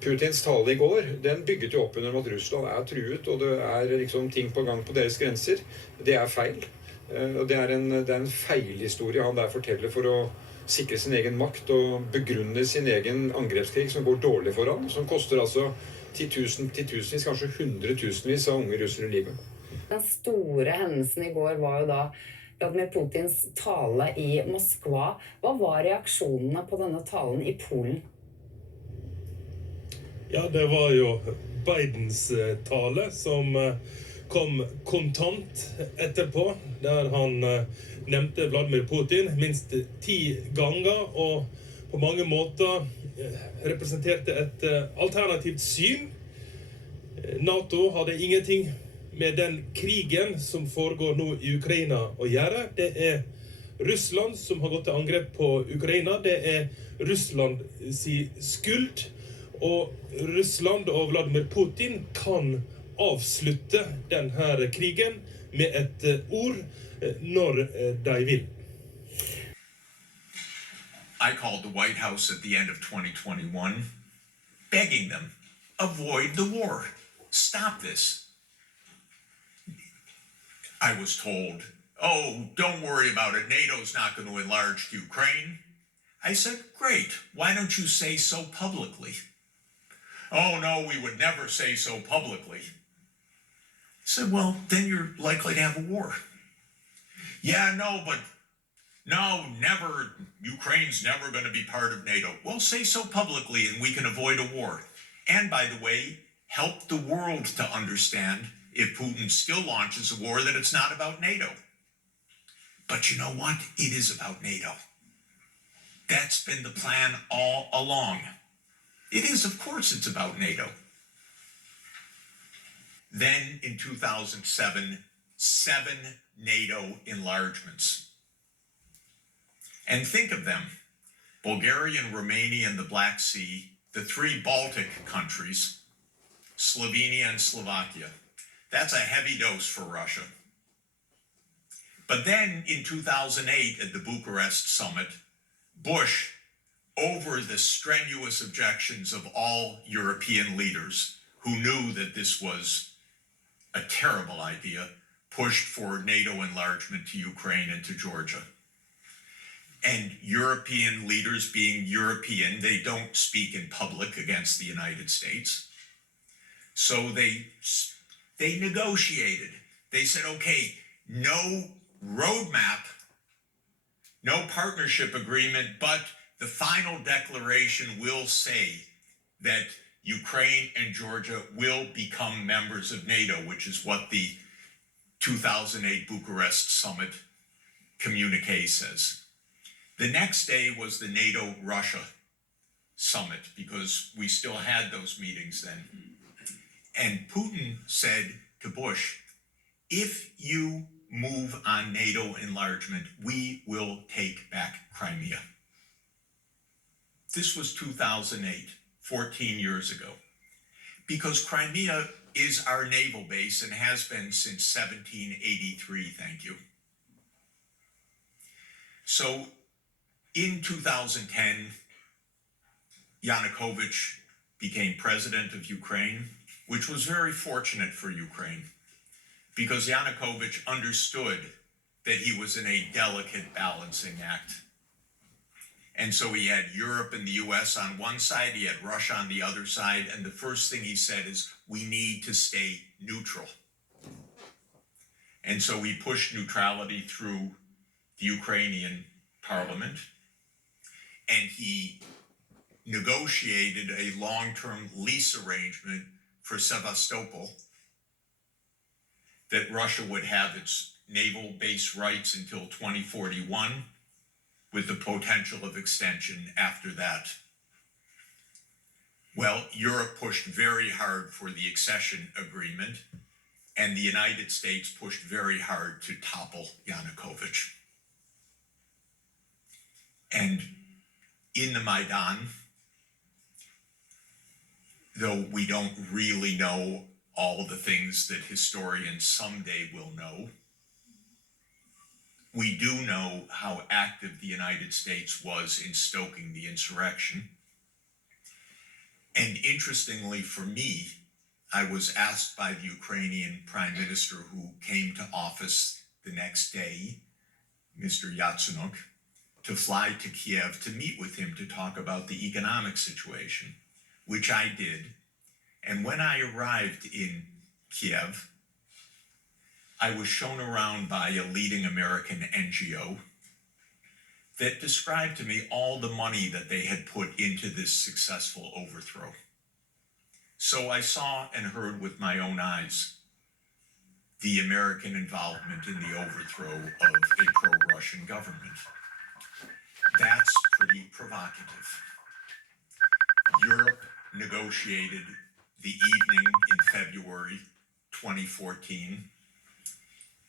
Putins tale I går, den bygget jo opp under at Russland truet, og det liksom ting på gang på deres grenser. Det feil. Og det en feilhistorie han der forteller for å sikre sin egen makt og begrunne sin egen angrepskrig som går dårlig for han, som koster altså titusenvis, kanskje hundretusenvis av unge russere livet. Den store hendelsen I går var jo da Vladimir Putins tale I Moskva. Hva var reaksjonene på denne talen I Polen? Ja, det var jo Bidens tale som kom kontant etterpå, der han nevnte Vladimir Putin minst 10 ganger, og på mange måter representerte et alternativt syn. NATO hadde ingenting med den krigen som foregår nå I Ukraina å gjøre. Det Russland som har gått til angrep på Ukraina. Det Russland sin skyld, og Russland og Vladimir Putin kan avslutte denne krigen med et ord når de vil. I called the White House at the end of 2021, begging them, avoid the war, stop this. I was told, oh, don't worry about it, NATO's not going to enlarge Ukraine. I said, great, why don't you say so publicly? Oh, no, we would never say so publicly. I said, well, then you're likely to have a war. Yeah, no, but no, never, Ukraine's never going to be part of NATO. Well, say so publicly and we can avoid a war. And by the way, help the world to understand if Putin still launches a war that it's not about NATO. But you know what? It is about NATO. That's been the plan all along. It is, of course, it's about NATO. Then in 2007, 7 NATO enlargements. And think of them, Bulgaria and Romania and the Black Sea, the 3 Baltic countries, Slovenia and Slovakia. That's a heavy dose for Russia. But then in 2008 at the Bucharest summit, Bush, over the strenuous objections of all European leaders who knew that this was a terrible idea, pushed for NATO enlargement to Ukraine and to Georgia. And European leaders, being European, they don't speak in public against the United States. So they negotiated. They said, okay, no roadmap, no partnership agreement, but the final declaration will say that Ukraine and Georgia will become members of NATO, which is what the 2008 Bucharest summit communique says. The next day was the NATO-Russia summit, because we still had those meetings then. And Putin said to Bush, if you move on NATO enlargement, we will take back Crimea. This was 2008, 14 years ago. Because Crimea is our naval base and has been since 1783, thank you. So in 2010, Yanukovych became president of Ukraine, which was very fortunate for Ukraine, because Yanukovych understood that he was in a delicate balancing act. And so he had Europe and the US on one side, he had Russia on the other side, and the first thing he said is, we need to stay neutral. And so he pushed neutrality through the Ukrainian parliament, and he negotiated a long-term lease arrangement for Sevastopol, that Russia would have its naval base rights until 2041, with the potential of extension after that. Well, Europe pushed very hard for the accession agreement, and the United States pushed very hard to topple Yanukovych. And in the Maidan, though we don't really know all of the things that historians someday will know, we do know how active the United States was in stoking the insurrection. And interestingly for me, I was asked by the Ukrainian Prime Minister who came to office the next day, Mr. Yatsenuk, to fly to Kiev to meet with him to talk about the economic situation, which I did. And when I arrived in Kiev, I was shown around by a leading American NGO that described to me all the money that they had put into this successful overthrow. So I saw and heard with my own eyes the American involvement in the overthrow of a pro-Russian government. That's pretty provocative. Europe negotiated the evening in February 2014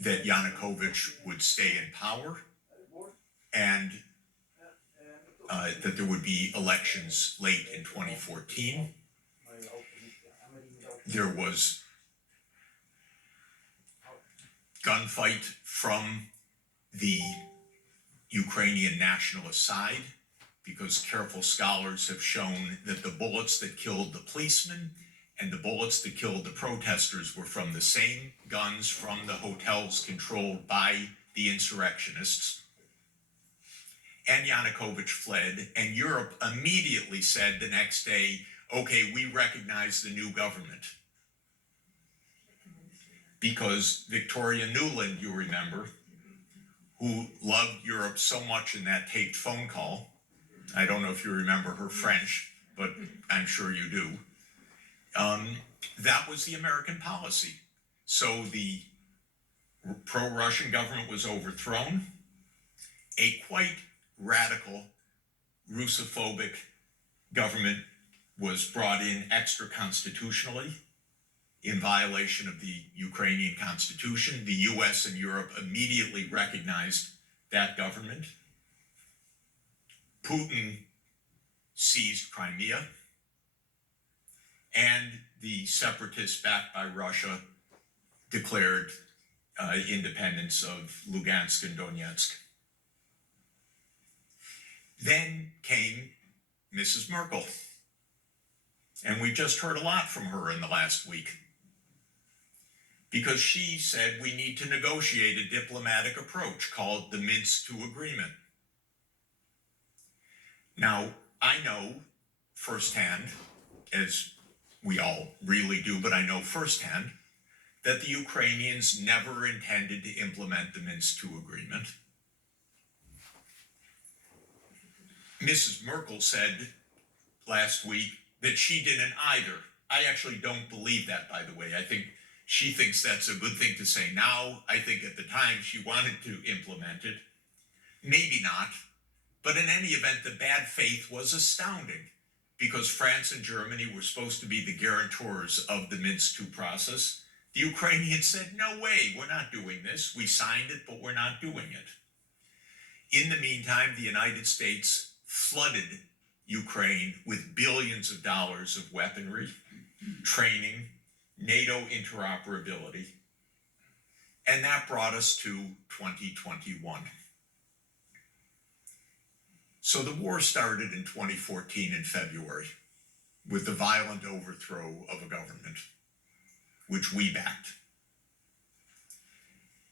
that Yanukovych would stay in power and that there would be elections late in 2014. There was gunfight from the Ukrainian nationalist side, because careful scholars have shown that the bullets that killed the policemen and the bullets that killed the protesters were from the same guns from the hotels controlled by the insurrectionists. And Yanukovych fled, and Europe immediately said the next day, okay, we recognize the new government. Because Victoria Nuland, you remember, who loved Europe so much in that taped phone call, I don't know if you remember her French, but I'm sure you do, that was the American policy. So the pro-Russian government was overthrown. A quite radical Russophobic government was brought in extra-constitutionally in violation of the Ukrainian constitution. The US and Europe immediately recognized that government. Putin seized Crimea, and the separatists backed by Russia declared independence of Lugansk and Donetsk. Then came Mrs. Merkel, and we just heard a lot from her in the last week, because she said we need to negotiate a diplomatic approach called the Minsk II agreement. Now, I know firsthand, as we all really do, but I know firsthand, that the Ukrainians never intended to implement the Minsk II agreement. Mrs. Merkel said last week that she didn't either. I actually don't believe that, by the way. I think she thinks that's a good thing to say now. I think at the time she wanted to implement it. Maybe not. But in any event, the bad faith was astounding, because France and Germany were supposed to be the guarantors of the Minsk II process. The Ukrainians said, no way, we're not doing this. We signed it, but we're not doing it. In the meantime, the United States flooded Ukraine with billions of dollars of weaponry, training, NATO interoperability, and that brought us to 2021. So the war started in 2014 in February with the violent overthrow of a government, which we backed.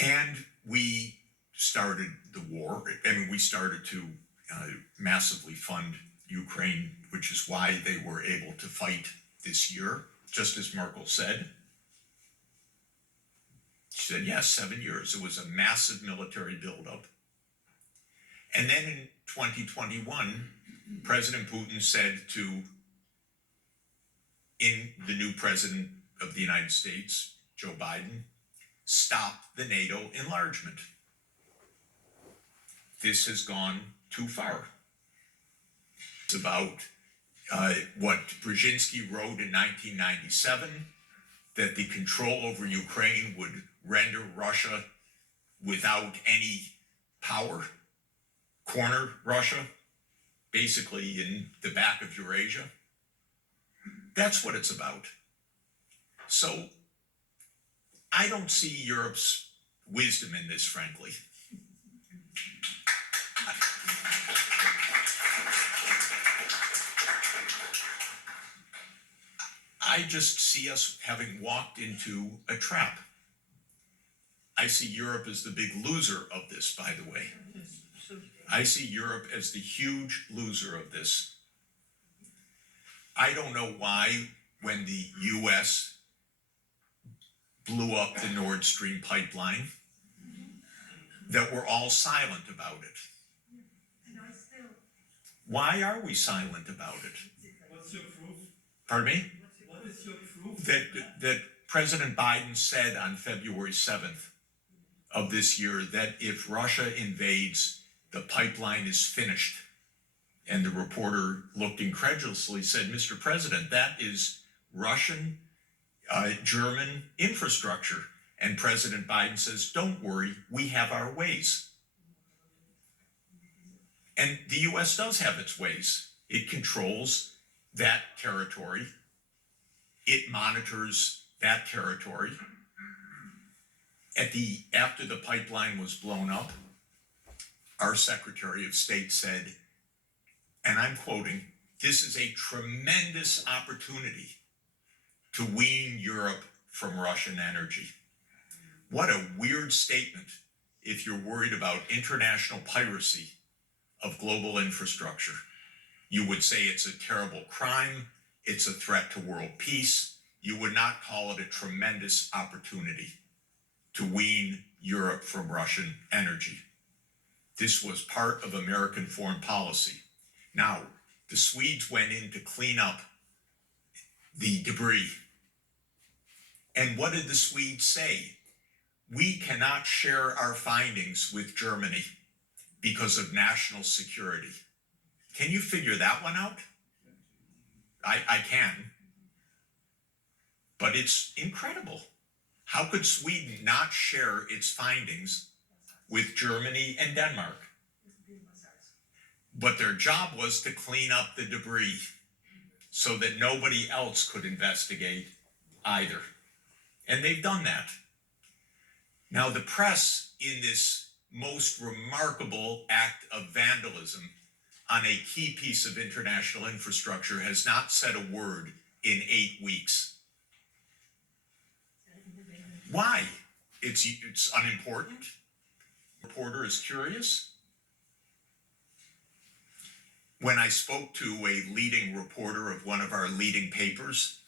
And we started the war. I mean, we started to massively fund Ukraine, which is why they were able to fight this year, just as Merkel said. She said, yes, 7 years. It was a massive military buildup. And then in 2021, President Putin said in the new president of the United States, Joe Biden, stop the NATO enlargement. This has gone too far. It's about what Brzezinski wrote in 1997, that the control over Ukraine would render Russia without any power, corner Russia, basically in the back of Eurasia. That's what it's about. So I don't see Europe's wisdom in this, frankly. I just see us having walked into a trap. I see Europe as the big loser of this, by the way. I see Europe as the huge loser of this. I don't know why, when the US blew up the Nord Stream pipeline, that we're all silent about it. Why are we silent about it? What's your proof? Pardon me? What is your proof? That President Biden said on February 7th of this year that if Russia invades, the pipeline is finished. And the reporter looked incredulously, said, Mr. President, that is Russian, German infrastructure. And President Biden says, don't worry, we have our ways. And the US does have its ways. It controls that territory. It monitors that territory. After the pipeline was blown up, our Secretary of State said, and I'm quoting, "This is a tremendous opportunity to wean Europe from Russian energy." What a weird statement if you're worried about international piracy of global infrastructure. You would say it's a terrible crime, it's a threat to world peace. You would not call it a tremendous opportunity to wean Europe from Russian energy. This was part of American foreign policy. Now, the Swedes went in to clean up the debris. And what did the Swedes say? We cannot share our findings with Germany because of national security. Can you figure that one out? I can. But it's incredible. How could Sweden not share its findings with Germany and Denmark? But their job was to clean up the debris so that nobody else could investigate either. And they've done that. Now, the press, in this most remarkable act of vandalism on a key piece of international infrastructure, has not said a word in 8 weeks. Why? It's unimportant. The reporter is curious. When I spoke to a leading reporter of one of our leading papers,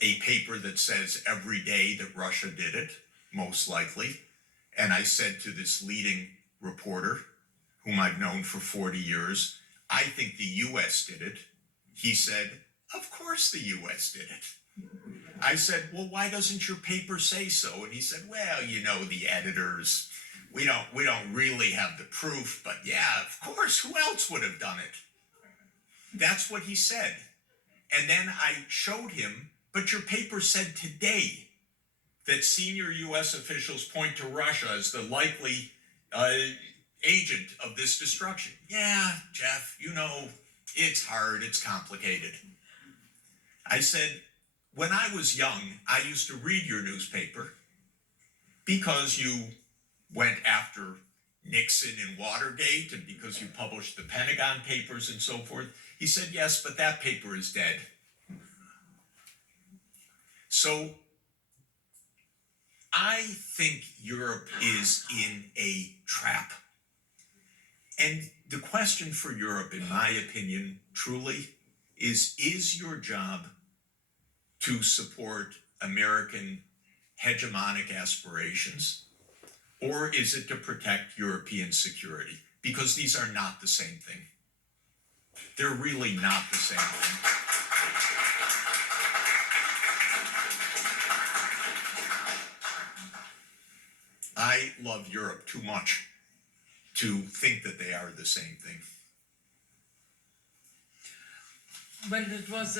a paper that says every day that Russia did it, most likely, and I said to this leading reporter, whom I've known for 40 years, I think the US did it. He said, of course the US did it. I said, well, why doesn't your paper say so? And he said, well, you know, the editors, we don't really have the proof, but yeah, of course, who else would have done it? That's what he said. And then I showed him, but your paper said today that senior US officials point to Russia as the likely agent of this destruction. Yeah, Jeff, you know, it's hard, it's complicated. I said, when I was young, I used to read your newspaper because you went after Nixon in Watergate and because you published the Pentagon Papers and so forth. He said, yes, but that paper is dead. So I think Europe is in a trap. And the question for Europe, in my opinion, truly, is your job to support American hegemonic aspirations, or is it to protect European security? Because these are not the same thing. They're really not the same thing. I love Europe too much to think that they are the same thing. When it was